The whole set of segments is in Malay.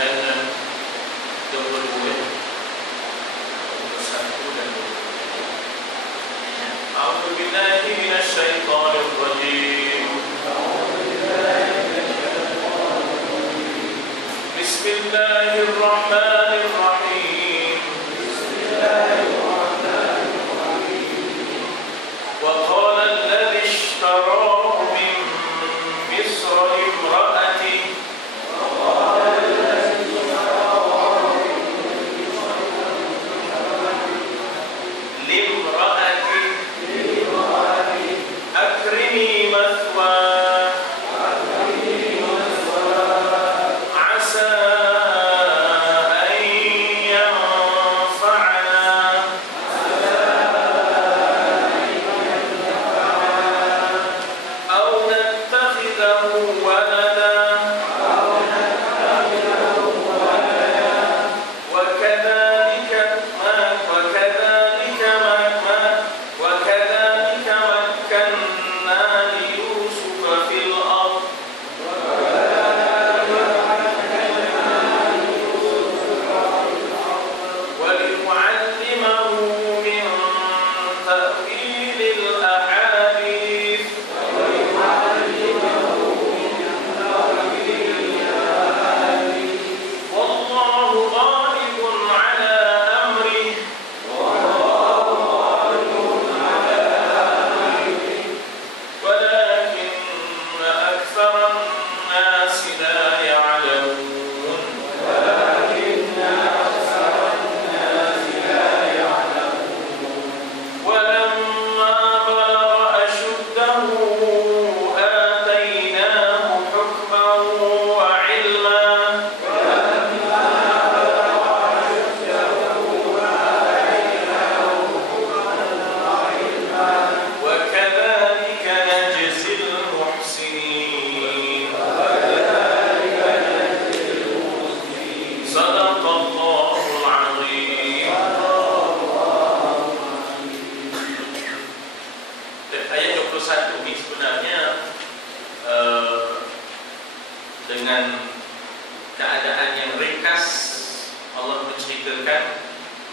dan 22 satu dan 22. A'udzu billahi minasyaitonir rajim. Bismillahirrahmanirrahim. Wa qala alladhi ishtarahu min Misr limra'atihi akrimi mathwah asa an yanfa'ana aw nattakhidahu walada وكذلك مكنا ليوسف في الأرض ولنعلمه من تأويل الأحاديث والله غالب على أمره ولكن أكثر الناس لا يعلمون ولما بلغ أشده آتيناه حكما وعلما وكذلك نجزي المحسنين صدق الله العظيم. Ayat 21 ini sebenarnya dengan keadaan yang ringkas Allah menceritakan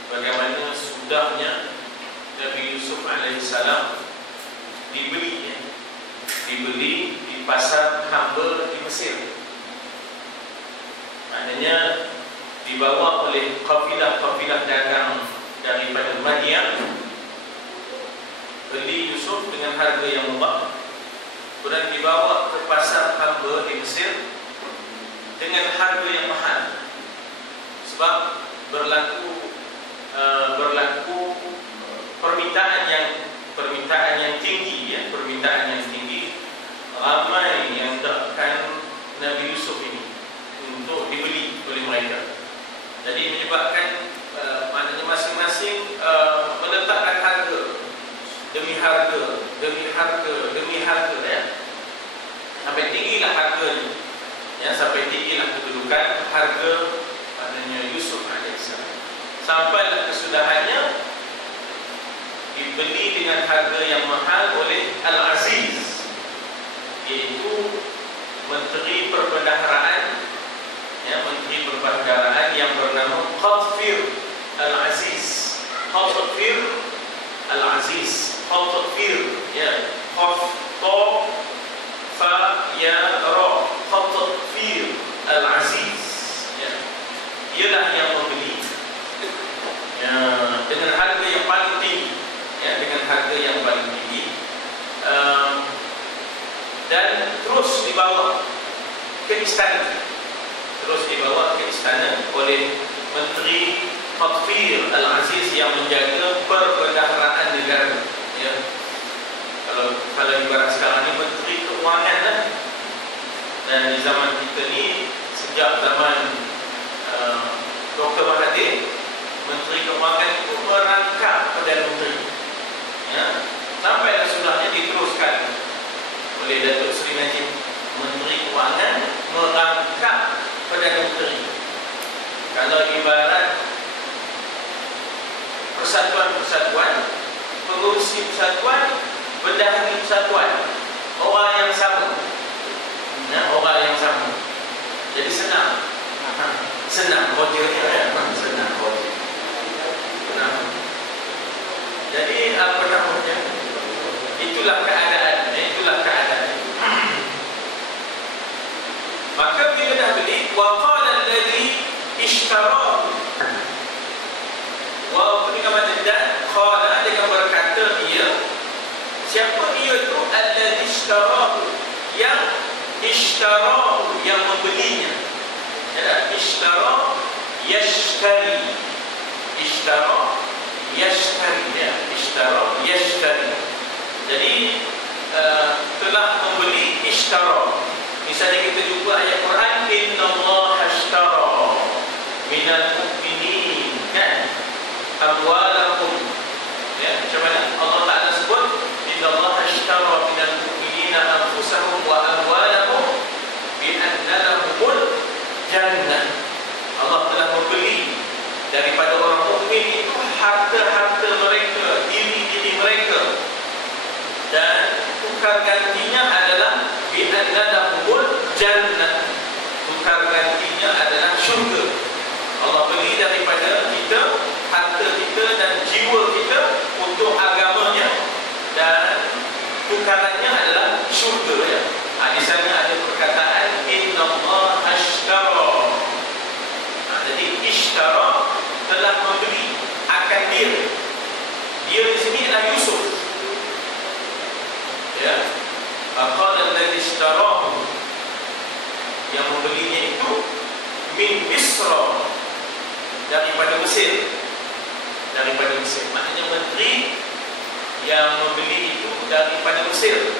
bagaimana sudahnya Nabi Yusuf alaihissalam dibeli di pasar hamba di Mesir. Maknanya dibawa oleh kafilah-kafilah dagang daripada Madian, beli Yusuf dengan harga yang murah, kemudian dibawa ke pasar hamba di Mesir dengan harga yang mahal, sebab berlaku permintaan yang tinggi, permintaan yang tinggi, ramai yang takkan Nabi Yusuf ini untuk dibeli oleh mereka. Jadi menyebabkan maknanya masing-masing meletakkan harga demi harga ya, sampai tinggilah harganya, ya, sampai tinggilah kedudukan harga maknanya Yusuf alaihissalam, sampailah kesudahannya dibeli dengan harga yang mahal oleh Al-Aziz, yaitu Menteri Perbendaharaan, ya, Menteri Perbendaharaan yang bernama Qatfir Al-Aziz. Qatfir Al-Aziz, Qatfir, ya, Qaf Ta Fa Ya Ra, Qatfir Al-Aziz, ya. Ialah yang membeli, ya, dengan harga yang paling tinggi, ya, dengan harga yang paling tinggi, dan terus dibawa ke istana, oleh Menteri Qatfir Al-Aziz yang menjaga perbendaharaan negara, ya. Kalau ibarat sekarang ni Menteri Keuangan lah. Dan di zaman kita ni, sejak zaman Dr. Mahathir, Menteri Keuangan itu merangkap Perdana Menteri, ya. Sampailah sudahnya diteruskan oleh Datuk Seri Najib, Menteri Keuangan merangkap Perdana Menteri. Kalau ibarat persatuan, pengurusi persatuan, bendahari persatuan, orang yang sama, ya, orang yang sama. Jadi senang. ishtara. Waw dengan mana dan qala dengan berkata dia. Siapa dia tu? Alladhi ishtara, yang ishtara, yang membelinya. Ya, ishtara yashtari. Ishtara yashtari, ya, ishtara yashtari. Jadi telah membeli ishtara. Misalnya kita jumpa ayat Quran, innallaha ashtara minal mu'minin, kan, amwalakum. Ya, macam mana Allah Ta'ala sebut innallaha ashtara minal mu'minina anfusahum wa amwalahum bi anna lahumul jannah. Allah telah membeli daripada orang mukmin itu harta-harta mereka, diri-diri mereka, dan tukar gantinya adalah bi anna lahumul jannah. Tukar gantinya adalah syurga. Allah beli daripada kita harta kita dan jiwa kita untuk agamanya, dan tukarannya adalah syurga, ya. Di sana ada perkataan innallaha ashtara. Jadi ishtara telah membeli akan dia. Dia di sini adalah Yusuf. Ya. Qala alladhi ishtarahu, yang membelinya itu min Misra, daripada Mesir. Daripada Mesir, maknanya menteri yang membeli itu daripada Mesir,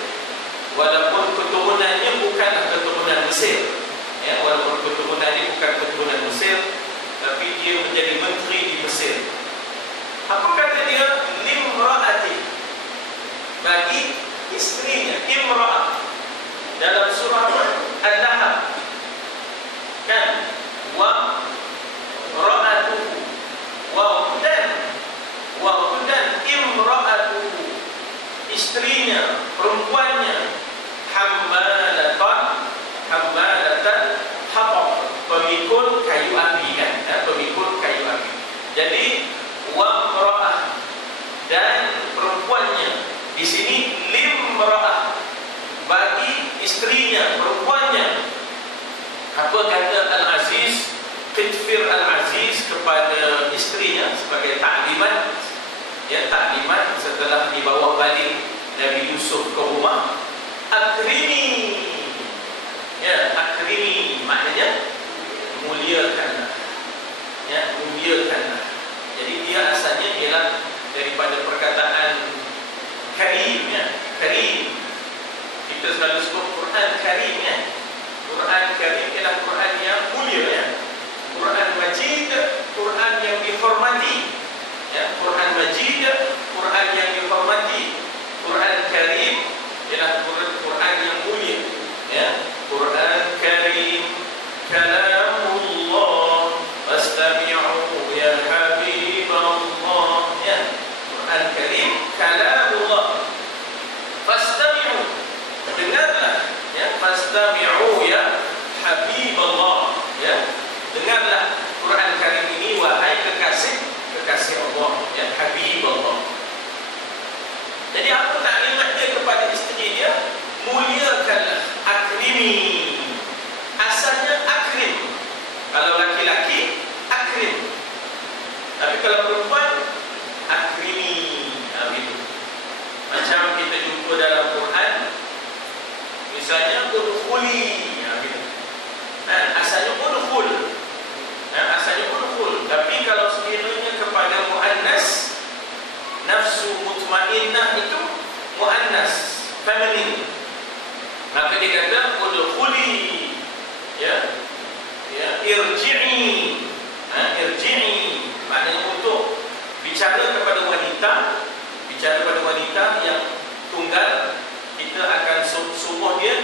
walaupun keturunannya bukanlah keturunan Mesir, ya, walaupun keturunannya bukan keturunan Mesir, tapi dia menjadi menteri di Mesir. Apa kata dia? Limra'ati, bagi istrinya. Imra'ah dalam surah Al-Lahab, kan, wa ra'atuhu, wa dan imra'atuhu, istrinya, perempuannya, hammalatan hatab, pemikul kayu api, kan, pemikul kayu api. Jadi wa imra'ah, dan perempuannya. Di sini limra'ah, bagi istrinya, perempuannya. Apa kata Al-Aziz, Qitfir Al-Aziz kepada istrinya sebagai taklimat, ya, taklimat setelah dibawa balik Nabi Yusuf ke rumah. Akrimi, ya, akrimi maknanya muliakanlah, ya, muliakanlah. Jadi dia asalnya ialah daripada perkataan karim, ya, karim. Kita selalu sebut Quran karim, ya. Quran karim ialah Quran yang mulia, ya. Quran Majid, Quran yang dihormati, ya. Quran Majid, Quran yang dihormati. Quran Karim ialah Quran yang mulia, ya. Quran Karim kalamullah fastami'u ya habiballah, ya. Quran Karim kalamullah fastami'u, dengarlah, ya, fastami'u ya habiballah, ya. Dengarlah Quran Karim ini wahai kekasih Allah, ya, Habib Allah. Jadi apa taklimat dia kepada isteri dia? Muliakanlah, akrimi. Asalnya akrim. Kalau laki-laki akrim, tapi kalau perempuan akrimi, begitu. Macam kita jumpa dalam Quran, misalnya udkhuli, begitu. Asalnya udkhul. Asalnya udkhul, tapi kalau sekiranya kepada muannas, nafsu mutmainnah itu muannas, feminine, maka dia kata udkhuli, ya, ya, irji'i, irji'i, maknanya untuk bicara kepada wanita yang tunggal, kita akan sumuh dia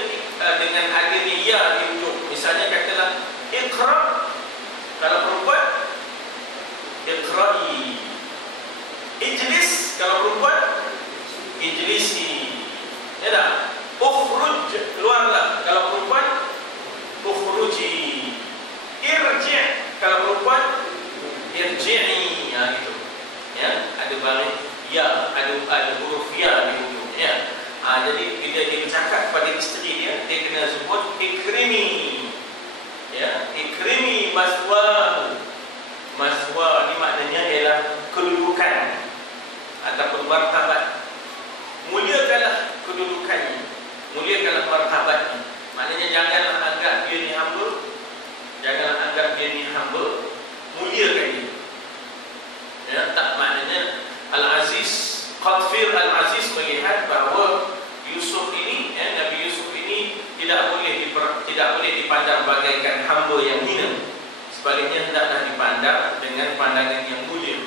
dengan agama ya di ujung. Misalnya katalah iqra. Kalau perempuan, iqra'i. Ijlis, kalau perempuan, ijlisi. Ya tak? Ukhruj, keluarlah. Kalau perempuan, ukhruji. Irji', kalau perempuan, irji'i. Ya, gitu. Ya, ada balik ya, ada huruf ya di ujung, ya. Jadi bila dia bercakap pada isteri dia, dia kena sebut ikrimi. Ya, ikrimi maswahu, martabat. Muliakanlah kedudukannya, muliakanlah martabatnya. Maknanya janganlah anggap dia ni hamba, janganlah anggap dia ni hamba, muliakan dia. Ya, tak maknanya Al-Aziz, Qadfir Al-Aziz melihat bahawa Yusuf ini, Nabi Yusuf ini tidak boleh dipandang bagaikan hamba yang hina. Sebaliknya hendaklah dipandang dengan pandangan yang mulia.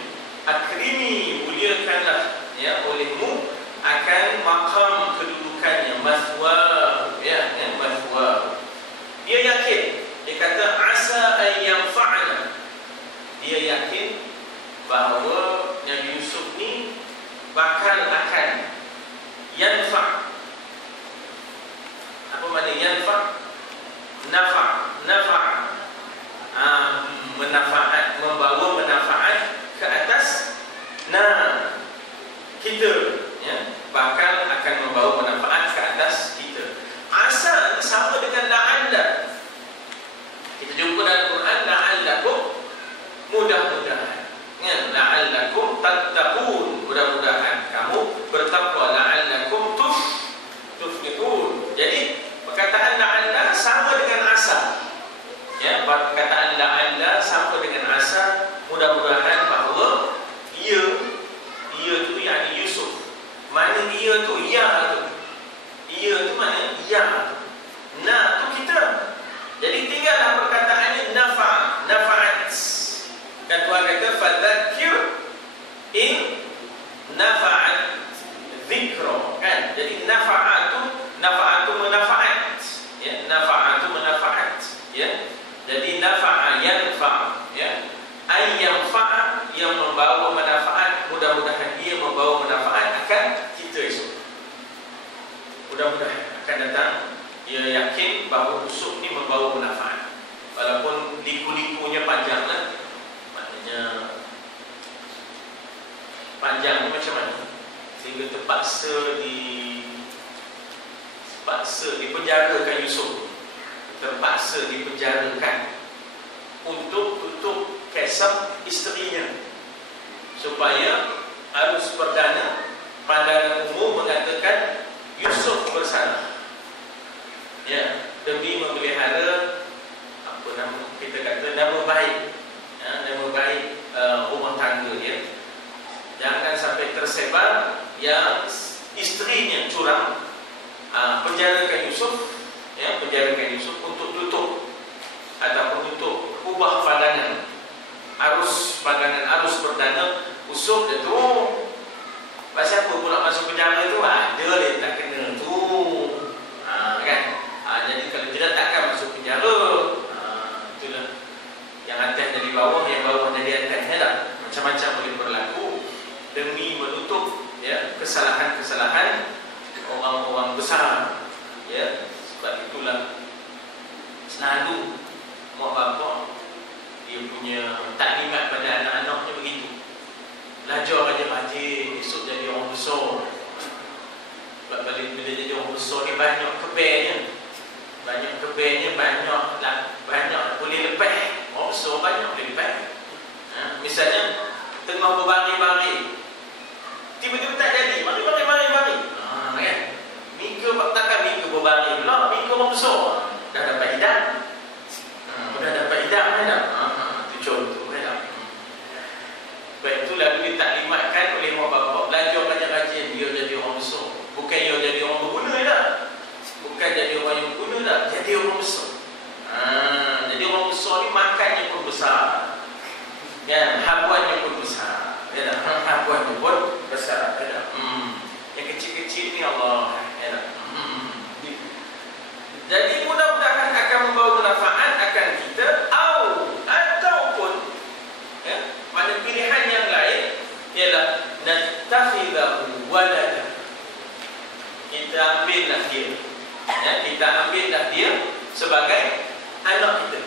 Akrimi, muliakanlah olehmu akan makam kedudukannya, mathwa, mathwa. Dia yakin, dia kata asa an yanfa'ana. Dia yakin bahawa Nabi Yusuf ni bakal akan yanfa'. Apa makna yanfa'? Nafa', menafaat, membawa menafaat ke atas kita, bakal akan membawa manfaat ke atas kita. Asa sama dengan la'alla. Kita jumpa dalam Quran, la'allakum, mudah-mudahan, la'allakum tattaqun, mudah-mudahan kamu bertakwa, la'allakum tuflihun. Jadi perkataan la'alla sama dengan asa. Perkataan la'alla sama dengan asa, mudah-mudahan bahawa ia tu yakni Yusuf. Mana ia tu? Ya tu. Ia tu mana? Ya. Na tu kita. Jadi tinggallah perkataannya nafa'at. Kan Tuhan kata fadzakir in nafa'at dzikra. Kan? Jadi nafa'atu menafaat. Nafa'atu menafaat. Jadi nafa'a yanfa'. Ay yanfa'a, yang membawa manfaat, mudah-mudahan dia membawa manfaat akan kita esok. Mudah-mudahan akan datang. Dia yakin bahawa Yusuf ni membawa manfaat. Walaupun liku-likunya panjang lah. Maknanya panjangnya macam mana? Sehingga terpaksa dipenjarakan Yusuf. Terpaksa dipenjarakan untuk tutup kesam isterinya, supaya arus perdana pandangan umum mengatakan Yusuf bersalah, demi memelihara kita kata nama baik, rumah tangga dia. Jangan sampai tersebar yang isterinya curang. Penjarakan Yusuf untuk tutup ataupun untuk ubah pandangan arus perdana Yusuf dia tu. Pasal apa pula masuk penjara tu? Ada dia tak kena tu, kan? Jadi kalau tidak takkan masuk penjara. Itulah yang atas dari bawah, yang bawah dari atas. Macam-macam boleh berlaku demi menutup kesalahan-kesalahan orang-orang besar. Sebab itulah selalu mak bapak dia punya taklimat pada anak-anaknya begitu. Belajar rajin-rajin, esok jadi orang besar. Sebab bila jadi orang besar ni banyak kebennya, banyak boleh lepas. Orang besar banyak boleh lepas. Misalnya tengah berbaring-baring, tiba-tiba tak jadi, mari baring-baring. Kan? Minggu takkan minggu berbaring pula, minggu orang besar dah dapat hidang. Itu contoh kan. Baik itu lalu ditaklimatkan oleh mak bapak, belajar rajin-rajin, dia jadi orang besar. Bukan dia jadi orang berguna dah. Bukan jadi orang yang berguna dah, jadi orang besar. Jadi orang besar ni makannya pun besar. Habuannya pun besar. Habuannya pun besar. Yang kecil-kecil ni Allah. Jadi mudah-mudahan akan membawa manfaat akan kita, ataupun pada pilihan yang lain ialah natakhidahu walada. Kita ambillah dia, sebagai anak kita.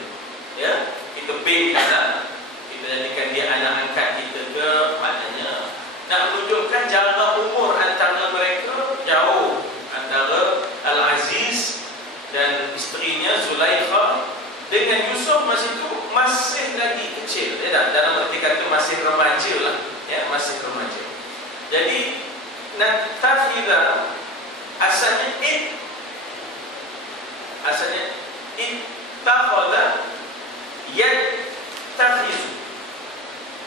Kita bina, kita jadikan dia anak angkat kita ke, maknanya nak menunjukkan jarak umur antara mereka jauh, antara Al-Aziz dan isterinya Zulaikha dengan Yusuf masih lagi kecil. Dalam arti kata masih remaja lah, masih remaja. Jadi nattakhidha asalnya ittakhadha yattakhizu.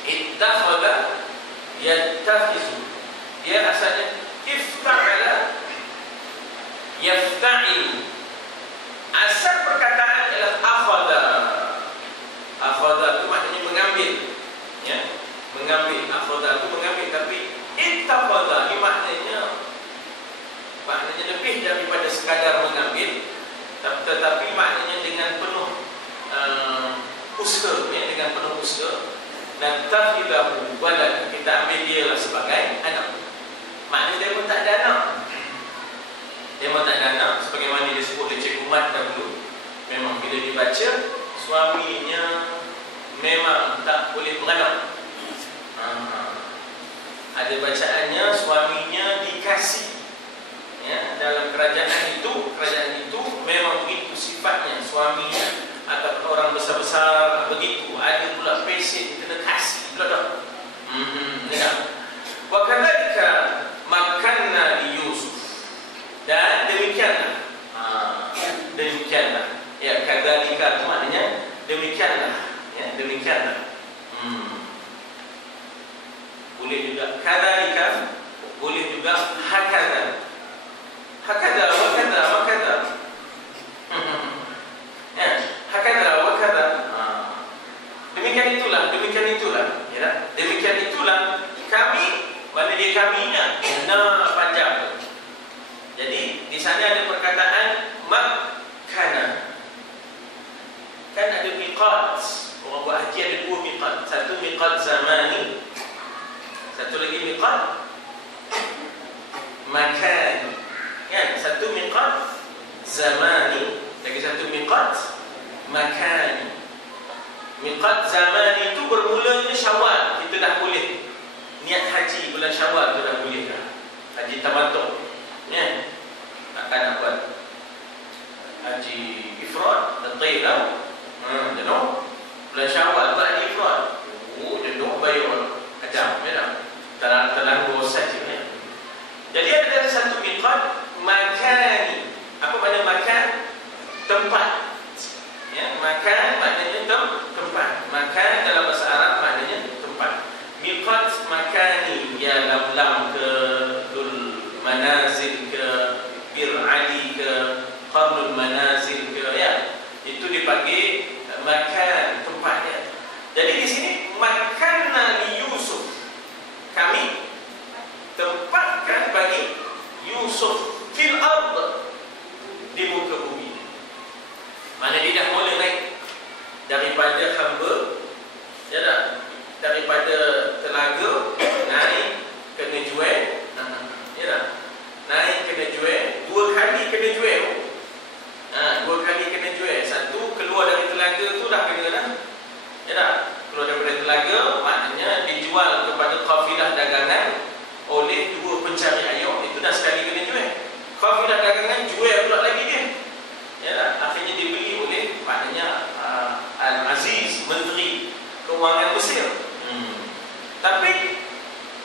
Ittakhadha yattakhizu. Dia asalnya ifta'ala yafta'ilu. Asal perkataan adalah akhadha. Akhadha itu maknanya mengambil, ya, mengambil. Akhadha itu mengambil, tapi ittakhadha ini maknanya lebih daripada sekadar mengambil, tetapi maknanya dengan penuh usaha, ya, dengan penuh usaha. Dan takhidahu walad, kita ambil dia lah sebagai anak. Maknanya dia pun tak ada anak. Dia pun tak ada anak, sebagaimana disebut oleh Cikgu Mat dahulu. Memang bila dibaca, suaminya memang tak boleh beranak. Ada bacaannya suaminya dikasih, ya, dalam kerajaan itu memang begitu sifatnya suaminya. Atau orang besar-besar begitu, ada pula pesen kena kasih pula dah. Ya. Wa kadzalika makanna li Yusuf. Dan demikianlah. Demikianlah. Ya, kadzalika itu maknanya demikianlah, ya, demikianlah. Boleh juga kadzalika, boleh juga hakadha. Hakadha wa kadha wa kadha. Ya, hakadha wa kadha. Demikian itulah, ya. Demikian itulah kami, mana dia kaminya? Nah, panjang. Jadi di sana ada perkataan makkana. Kan ada miqat. Orang buat haji ada dua miqat. Satu miqat zamani, satu lagi miqat makani. Kan? Satu miqat zamani, lagi satu miqat makani. Miqat zamani itu bermulanya Syawal, kita dah boleh niat haji bulan Syawal, tu dah boleh dah. Haji tamattu, ya. Takkan nak buat haji ifrad dan tayyib. Jenuh bulan Syawal buat haji ifrad. Jenuh bayar ajam, ya dah. Terlalu bosan je, ya. Jadi ada satu miqat makani. Apa makna makan? Tempat. Ya, makan maknanya tempat. Makan dalam bahasa Arab maknanya tempat. Miqat makani, ya lam ke dul manazil ke bir ali ke qarnul manazil ke, ya. Itu dipanggil makan, tempatnya. Jadi di sini makanna li Yusuf. Kami tempatkan bagi Yusuf fil ard, di muka bumi. Mana dia dah mula naik daripada hamba, ya dah, daripada telaga naik ke Najwan, ya dah, naik ke Najwan, dua kali ke Najwan. Dua kali ke Najwan. Satu keluar dari telaga tu dah kena dah, ya dah, keluar daripada telaga maknanya dijual kepada kafilah dagangan oleh dua pencari ayam. Itu dah sekali ke Najwan. Kafilah dagangan jual pula lagi dia. Ya, akhirnya dibeli oleh maknanya Al-Aziz, Menteri Keuangan Mesir. Tapi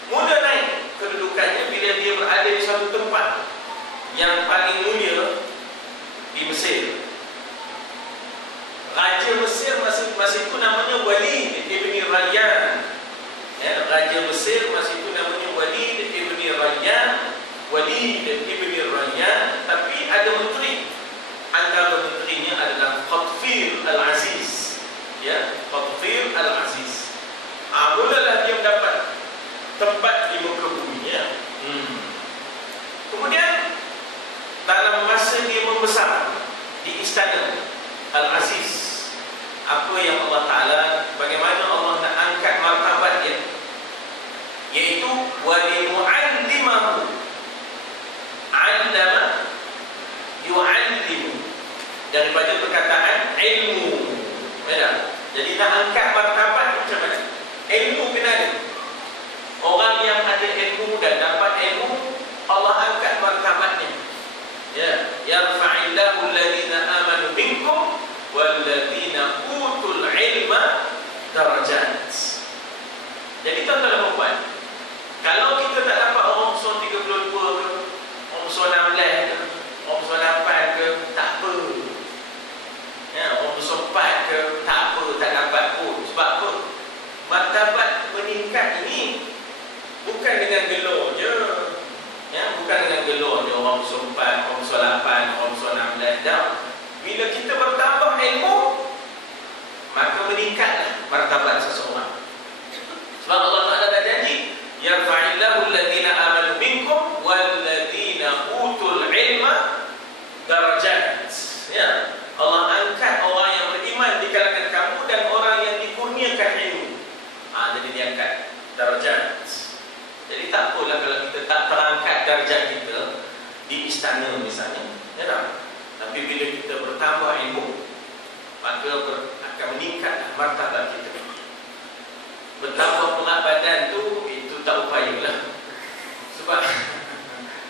mula naik kedudukannya bila dia berada di suatu tempat yang paling mulia di Mesir. Raja Mesir masa itu namanya Walid ibn Rayyan. Ya, Raja Mesir masa itu namanya Walid ibn Rayyan. Walid ibn Rayyan, tapi ada menteri. Antara menterinya adalah Qatfir Al-Aziz, ya, Qatfir Al-Aziz. Mulalah dia mendapat tempat di muka bumi, ya. Kemudian dalam masa dia membesar di istana Al-Aziz, apa yang Allah Ta'ala, bagaimana Allah nak angkat martabat dia, yaitu walimu'allimahu. Allama yu'allimu, daripada perkataan ilmu. Benar? Jadi nak angkat martabat macam mana? Ilmu kena ada. Orang yang ada ilmu dan dapat ilmu, Allah angkat martabatnya. Ya, yarfa'illahu alladhina amanu minkum walladhina utul ilma darajat. Jadi tuan-tuan dan puan, kalau kita tak dapat orang usul 32 khusus 4, khusus 8, khusus 16. Dan bila kita bertambah ilmu, maka meningkatlah martabat seseorang. Sebab Allah Taala dah janji, yarfa'illahu alladhina amanu minkum walladhina utul ilma darajat. Ya, Allah angkat orang yang beriman di kalangan kamu dan orang yang dikurniakan ilmu. Jadi diangkat darajat. Jadi tak apalah kalau kita tak terangkat darjat kita di istana misalnya, ya tak? Tapi bila kita bertambah ilmu, maka akan meningkat martabat kita. Bertambah berat badan tu, itu tak upayalah.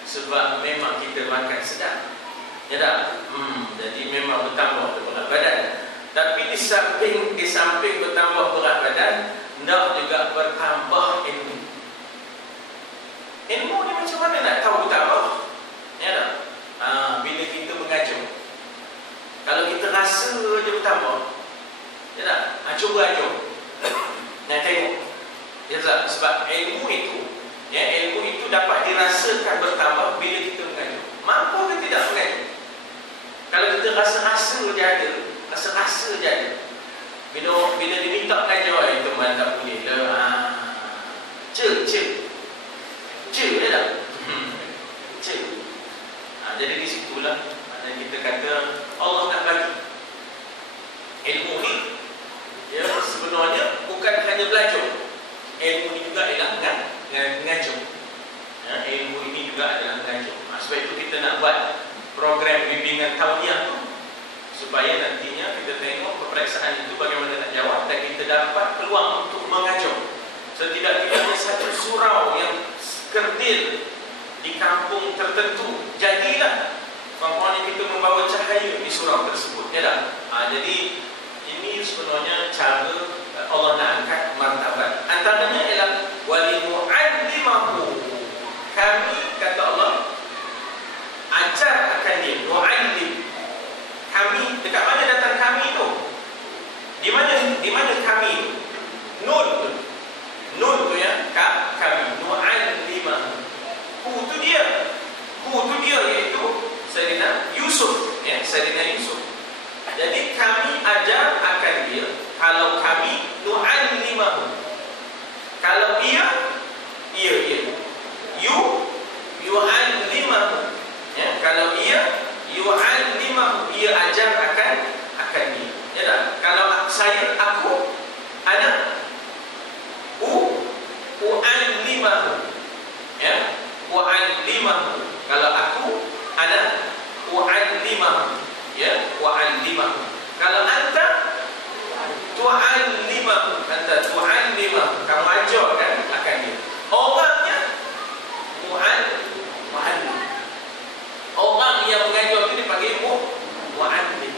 Sebab memang kita makan sedap, ya tak? Jadi memang bertambah berat badan. Tapi di samping bertambah berat badan, nak juga bertambah ilmu. Ilmu ni macam mana nak tahu bertambah? Ya tak? Bila kita mengajar, kalau kita rasa je bertambah, ya tak? Cuba ajar. Nak tengok, ya tak? Sebab ilmu itu, ya, ilmu itu dapat dirasakan bertambah bila kita mengajar. Mampu ke tidak mengajar? Kalau kita rasa-rasa je ada, rasa-rasa je ada. Bila diminta mengajar, teman tak boleh lah. Cik dia tak? Cik. Jadi di situlah kita kata Allah nak bagi ilmu ni. Ya, sebenarnya bukan hanya belajar. Ilmu ni juga adalah mengajar. Ya, ilmu ini juga adalah mengajar. Sebab itu kita nak buat program bimbingan tauliah tu, supaya nantinya kita tengok peperiksaan itu bagaimana nak jawab dan kita dapat peluang untuk mengajar. Setidak-tidaknya satu surau yang kerdil di kampung tertentu jadilah maknanya kita membawa cahaya di surau tersebut, ya tak? Jadi ini sebenarnya cara Allah nak angkat martabat. Antaranya ialah walimu'allimahu, kami kata Allah ajar akan dia. Mu'allim, kami, dekat mana datang kami tu? Di mana kami? Nun tu ya, kami. Mu'allimahu, hu tu dia iaitu Sayyidina Yusuf, ya, Sayyidina Yusuf. Jadi kami ajar akan dia. Kalau kami nu'allimahu, kalau ia yu'allimahu, ya, kalau ia yu'allimahu, ia ajar akan dia, ya tak? Kalau aku ada u'allimahu, ya, u'allimahu. Kalau aku ada u'allimahu, ya, wa'allimahu. Kalau anta tu'allimahu, kamu ajar kan akan dia. Orangnya mu'allim. Orang yang mengajar itu dipanggil mu'allim,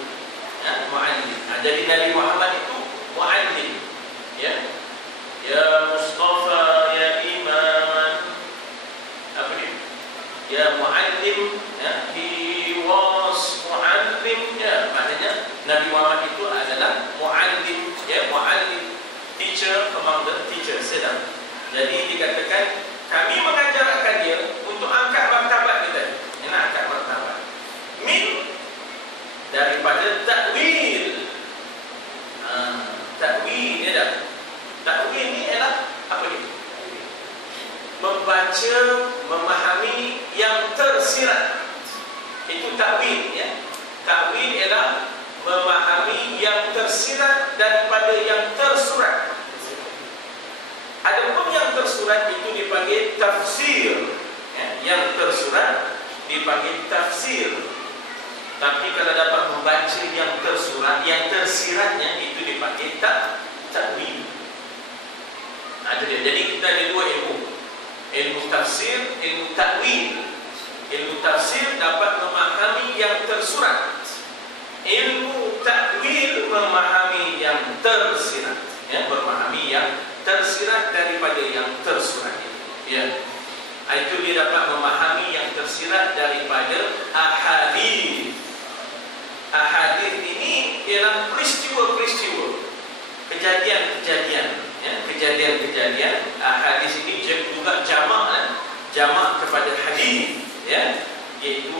ya, mu'allim. Jadi Nabi Muhammad itu mu'allim, ya. Ya Mustafa, ya Imam, apa dia? Ya mu'allim, ya, mu'allim, ya, maknanya Nabi Muhammad itu adalah mu'allim, ya, mu'allim, teacher among the teachers, ya. Jadi dikatakan kami mengajarkan dia untuk angkat martabat kita. Ini angkat martabat. Min, daripada takwil. Takwil, ya dah. Takwil ni ialah apa dia? Membaca, memahami yang tersirat. Itu takwil, ya. Takwil ialah memahami yang tersirat daripada yang tersurat. Adapun yang tersurat itu dipanggil tafsir, ya. Yang tersurat dipanggil tafsir. Tapi kalau dapat membaca yang tersurat, yang tersiratnya itu dipanggil takwil. Itu dia. Jadi kita ada dua ilmu. Ilmu tafsir, ilmu takwil. Ilmu tafsir dapat memahami yang tersurat. Ilmu takwil memahami yang tersirat, ya, memahami yang tersirat daripada yang tersurat itu, ya. Itu dia dapat memahami yang tersirat daripada ahadith. Ahadith ini ialah peristiwa-peristiwa, kejadian-kejadian, ya, kejadian-kejadian. Ahadith ini juga jamak kepada hadis, ya, iaitu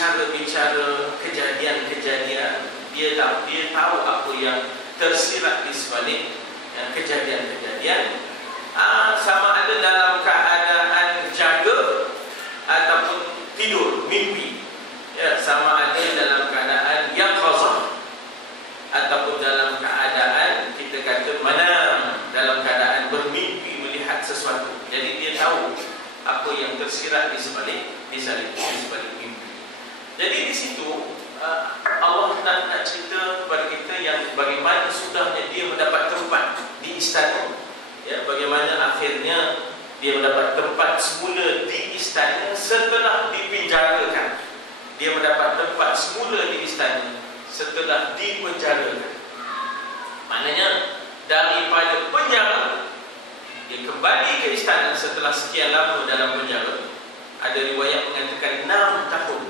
bicara-bicara kejadian-kejadian. Dia tahu apa yang tersirat di sebalik kejadian-kejadian. Sama ada dalam keadaan jaga ataupun tidur, mimpi. Ya, sama ada dalam keadaan yaqazah ataupun dalam keadaan kita kata manam, dalam keadaan bermimpi melihat sesuatu. Jadi dia tahu apa yang tersirat di sebalik mimpi. Jadi di situ Allah nak cerita kepada kita yang bagaimana sudahnya dia mendapat tempat di istana. Ya, bagaimana akhirnya dia mendapat tempat semula di istana setelah dipenjarakan. Dia mendapat tempat semula di istana setelah dipenjarakan. Maknanya daripada penjara dia kembali ke istana setelah sekian lama dalam penjara. Ada riwayat mengatakan 6 tahun.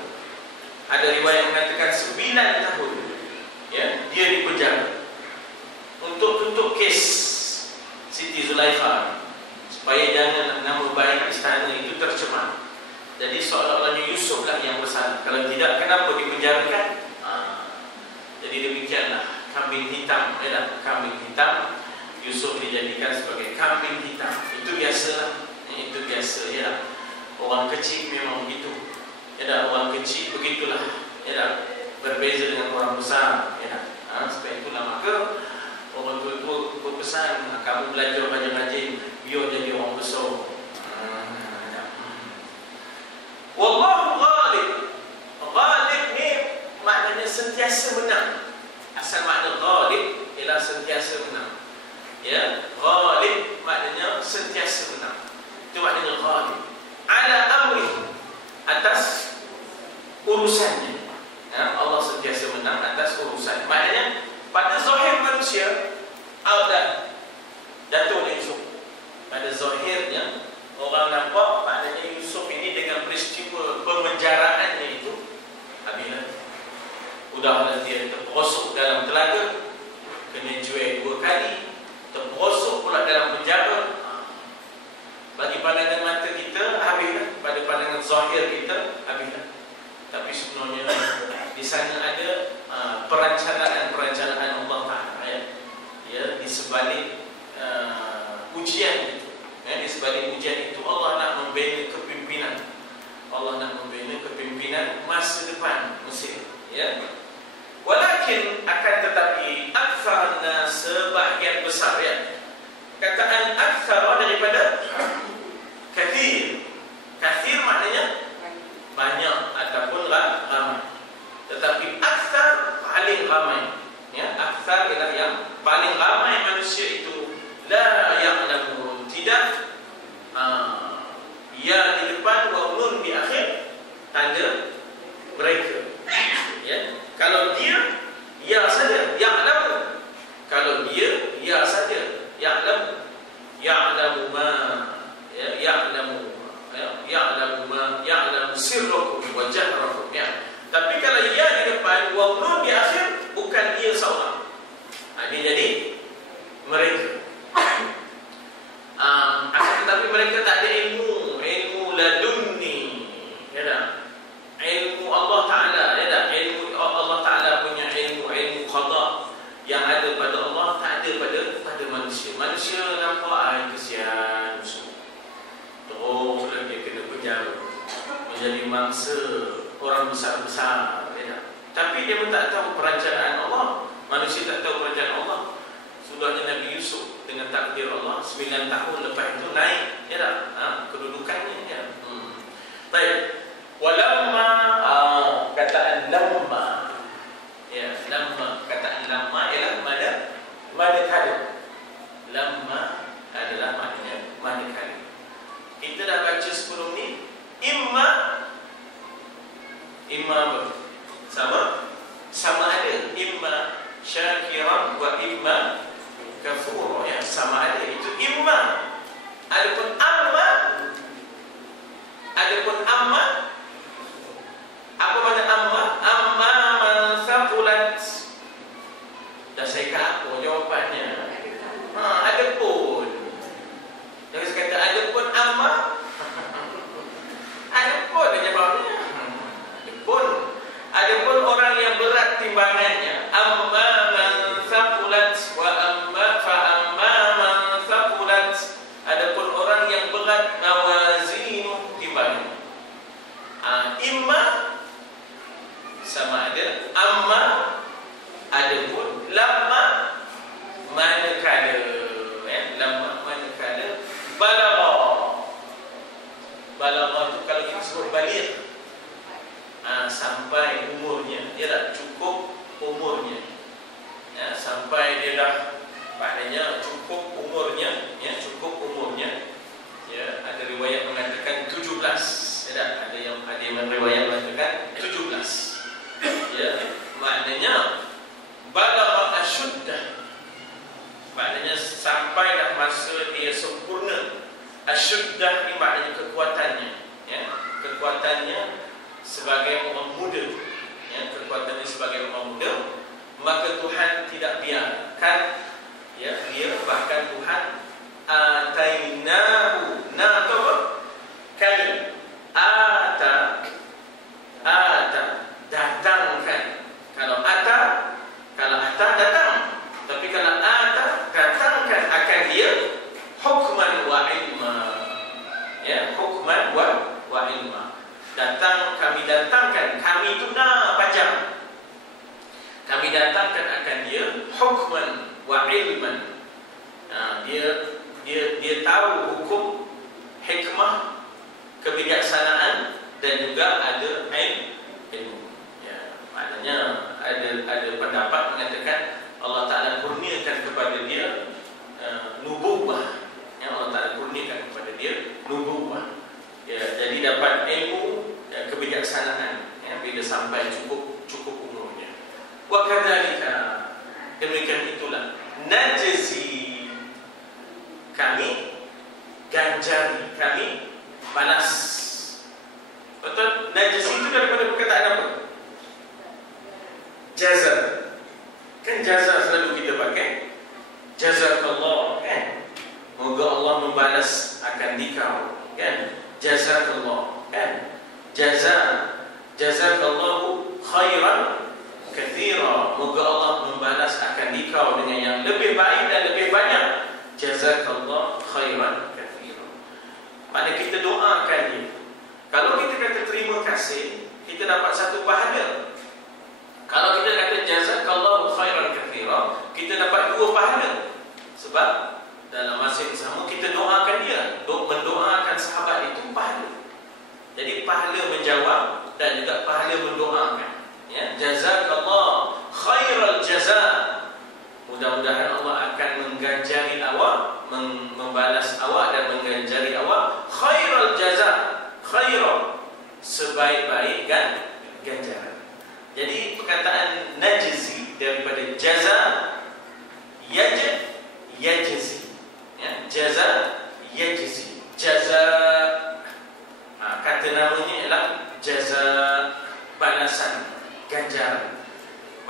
Ada riwayat mengatakan 9 tahun. Ya, dia dipenjara untuk tutup kes Siti Zulaikha, supaya jangan nama baik istana itu tercemar. Jadi seolah-olahnya Yusuf lah yang bersalah. Kalau tidak, kenapa dipenjarakan? Jadi demikianlah kambing hitam. Kambing hitam, Yusuf dijadikan sebagai kambing hitam. Itu biasa. Itu biasa. Ya, orang kecil memang begitu. Ya, orang kecil begitulah. Ya, berbeza dengan orang besar. Ya, sebab itulah maka orang tua berpesan, kamu belajar rajin-rajin biar jadi orang besar. Wallahu ghalib. Ghalib ni maknanya sentiasa menang. Asal makna ghalib ialah sentiasa menang. Ya, ghalib maknanya sentiasa menang. Itu maknanya ghalib. Ala amri, atas urusannya. Ya, Allah sentiasa menang atas urusan. Maknanya pada zahir manusia Allah jatuh oleh Yusuf. Pada zahirnya orang nampak maknanya Yusuf ini dengan peristiwa pemenjaraannya itu habislah. Udahlah dia terperosok dalam telaga, kena jual 2 kali, terperosok pula dalam penjara. Bagi pandangan mata kita habislah, pada pandangan zahir kita habislah. Tapi sebenarnya di sana ada perencanaan Allah Ta'ala, ya, di sebalik ujian itu. Di sebalik ujian itu Allah nak membina kepimpinan. Allah nak membina kepimpinan masa depan Mesir. Ya. Walakin akan tetapi aktsarna, sebahagian besar, ya. Kataan aktsar daripada kathir. Kathir maknanya banyak ataupun ramai. Tetapi aktsar paling ramai. Ya, aktsar ialah yang paling ramai manusia itu la ya'lamun, tidak ya di depan wa nun di akhir tanda mereka. Ya, kalau dia ya saja ya'lamu, kalau dia ya saja ya'lamu, ya'lamu ma, ya, ya'lamu sirrukum wa jahrakum, ya. Tapi kalau ya di depan wa nun di akhir, bukan dia seorang. Dia jadi mereka. Tetapi mereka tak ada ilmu ladunni, ya tak? Ilmu Allah Ta'ala, ya tak? Ilmu Allah Ta'ala punya ilmu qada yang ada pada Allah tak ada pada manusia. Manusia nampak kesian musuh, terus dia kena penjara, menjadi mangsa orang besar-besar, ya tak? Tapi dia pun tak tahu perencanaan Allah. Manusia tak tahu perencanaan Allah. Sudahnya Nabi Yusuf dengan takdir Allah 9 tahun lepas itu naik, ya tak? Kedudukannya, ya. Baik. Walamma, kataan lamma, ya, lamma, kataan lamma ialah manakala. Lamma adalah maknanya manakala. Kita dah baca sebelum ni, imma sama ada imma syakiran wa imma kafura, ya, sama ada itu imma. Adapun amma apa makna amma? Amma man thaqulat. Dah saya kapur jawapannya. Adapun, jangan saya kata adapun amma. Adapun jawabnya. Adapun sampai dia dah maknanya cukup umurnya, ya, ya, ada riwayat mengatakan 17, ya, ada yang riwayat mengatakan 17, ya, maknanya balagha asyuddah, maknanya sampai dah masa dia sempurna. Asyuddah ni maknanya kekuatannya, ya, kekuatannya sebagai orang muda, ya, kekuatannya sebagai orang muda, maka Tuhan tidak biarkan, ya, dia bahkan Tuhan atainahu, kami datangkan. Kalau datang, tapi kalau datangkan akan dia hukman wa ilma, ya, hukman wa ilma. Kami datangkan, kami itu panjang. Kami datangkan akan dia hukman wa ilman. Dia tahu hukum, hikmah, kebijaksanaan, dan juga ada ilmu. Ya, maknanya ada pendapat mengatakan Allah Ta'ala kurniakan kepada dia nubuwah. Ya, Allah Ta'ala kurniakan kepada dia nubuwah. Ya, jadi dapat ilmu dan kebijaksanaan, ya, bila sampai cukup umurnya. Wa kadzalika, demikian itulah najzi, kami ganjari, kami balas. Betul? Najzi itu daripada perkataan apa? Jaza. Kan jaza selalu kita pakai jazakallah, kan? Moga Allah membalas akan dikau, kan? Jazakallah, kan? Jazakallahu khairan katsira. Moga Allah membalas akan dikau dengan yang lebih baik dan lebih banyak. Jazakallah khairan katsira. Maknanya kita doakan dia. Kalau kita kata terima kasih, kita dapat satu pahala. Kalau kita kata jazakallahu khairan katsira, kita dapat dua pahala. Sebab dalam masa yang sama kita doakan dia, mendoakan sahabat itu pahala. Jadi pahala menjawab dan juga pahala mendoakan. Ya, jazakallah khairal jazaa. Mudah-mudahan Allah akan mengganjari awak, membalas awak dan mengganjari awak khairal jazaa, khairal, sebaik-baik ganjaran. Jadi perkataan najzi daripada jaza, yajzi, ya, jaza yajzi, jaza, kata namanya ialah jaza, balasan, ganjaran.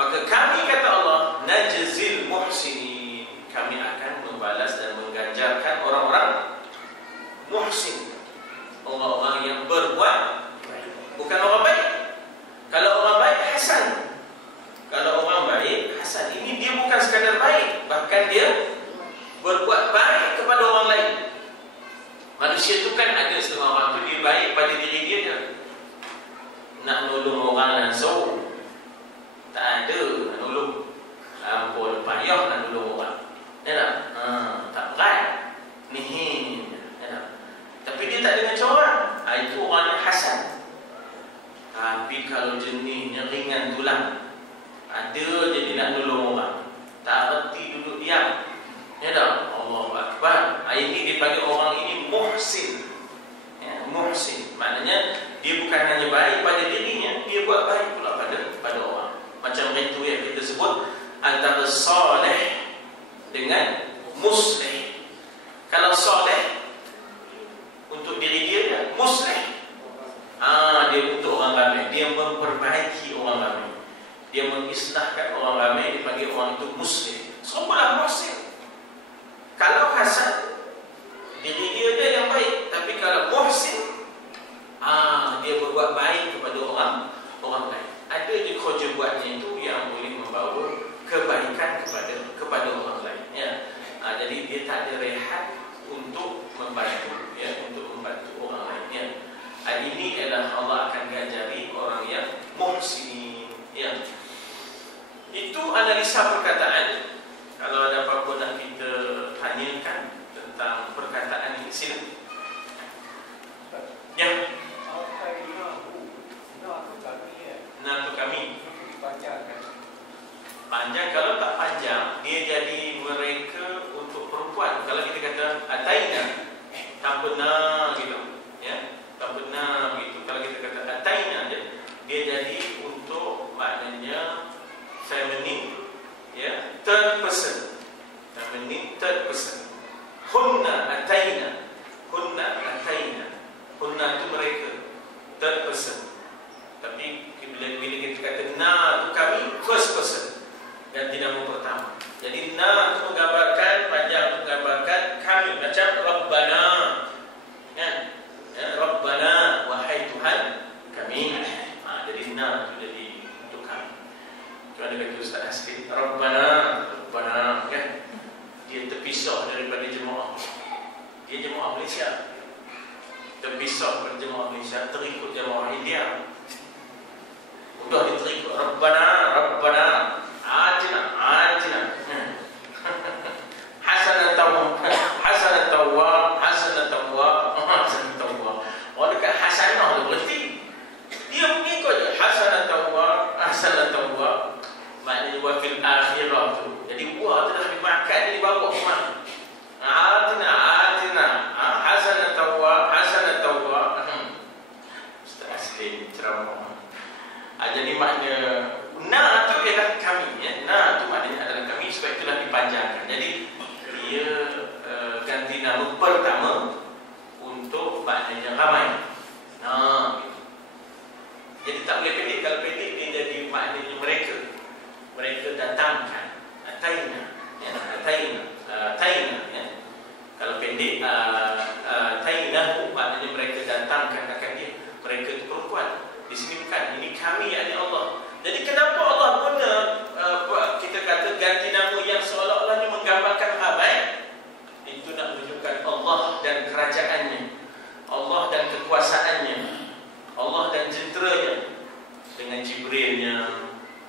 Maka kami, kata Allah, najzil muhsinin, kami akan membalas dan mengganjarkan orang-orang muhsin, orang-orang yang berbuat baik, bukan orang baik. Kalau orang baik, hasan. Kalau orang baik, hasan. Ini dia bukan sekadar baik, bahkan dia berbuat baik kepada orang lain. Manusia itu kan ada setengah orang itu dia baik pada diri dia, nak nolong orang langsung tak ada, nak nolong ampun, payah nak nolong orang, ya tak? Tak berat ni, ya tak? Tapi dia tak ada macam orang, itu orang yang hasan. Tapi kalau jenisnya ringan tulang, ada jadi nak nolong orang, tak erti duduk diam, ya tak? Allahu Akbar. Ini dipanggil orang ini muhsin, ya, muhsin. Maknanya dia bukan hanya baik pada dirinya, dia buat baik pula pada orang. Macam itu yang kita sebut antara soleh dengan muslih. Kalau soleh untuk diri dia, muslih dia untuk orang ramai, dia memperbaiki orang ramai, dia mengislahkan orang ramai, dipanggil orang itu muslim. Serupalah muhsin. Kalau hasan, diri dia yang baik, tapi kalau muhsin, dia berbuat baik kepada orang lain. Ada je kerja buatnya itu yang boleh membawa kebaikan kepada orang lain, ya. Jadi dia tak ada rehat untuk membantu, ya, untuk membantu orang lain, ya. Ini adalah Allah akan ganjari orang yang muhsin, ya. Itu analisa perkataan. Kalau ada apa-apa nak kita tanyakan tentang perkataan ini, sila. Ya. Nah, kami panjang, kalau tak panjang dia ataina tanpa na gitu, ya, tanpa na gitu. Kalau kita kata ataina dia jadi untuk maknanya feminine, ya, third person, feminine third person. Hunna ataina, hunna ataina, hunna itu mereka, third person. Tapi bila kita kata na itu kami, first person, ganti nama pertama. Jadi na itu menggambarkan, panjang itu menggambarkan kami, macam Rabbana, ya, Rabbana, wahai Tuhan kami. Jadi na itu jadi untuk kami. Cuma ada kata Ustaz Haskin, Rabbana, Rabbana, kan? Dia terpisah daripada jemaah. Dia jemaah Malaysia, terpisah daripada jemaah Malaysia, terikut jemaah India. Udah diterikut Rabbana, Rabbana, atina, atina. Hasanatawwa, hasanatawwa, hasanatawwa, hasanatawwa. Oh, dekat hasanah tu berhenti. Dia mengikut je hasanatawwa, hasanatawwa. Maknanya wa fil akhirah tu. Jadi buah tu dah dimakan, dia dibawa ke mana? Atina, atina, hasanatawwa, hasanatawwa. Ustaz Aslim ceramah. Jadi makna na tu ialah kami, ya. Na tu maknanya adalah kami, sebab itulah dipanjangkan. Jadi dia ganti nama pertama untuk maknanya ramai. Jadi tak boleh pendek. Kalau pendek dia jadi maknanya mereka. Mereka datangkan. Ataina, ya, ataina, ataina, ya. Kalau pendek tainahu maknanya mereka datangkan akan dia. Mereka itu perempuan. Di sini bukan, ini kami, yakni Allah. Jadi kenapa Allah guna kita kata ganti nama yang seolah-olahnya menggambarkan ramai? Itu nak menunjukkan Allah dan kerajaannya, Allah dan kekuasaannya, Allah dan jenteranya, dengan Jibrilnya,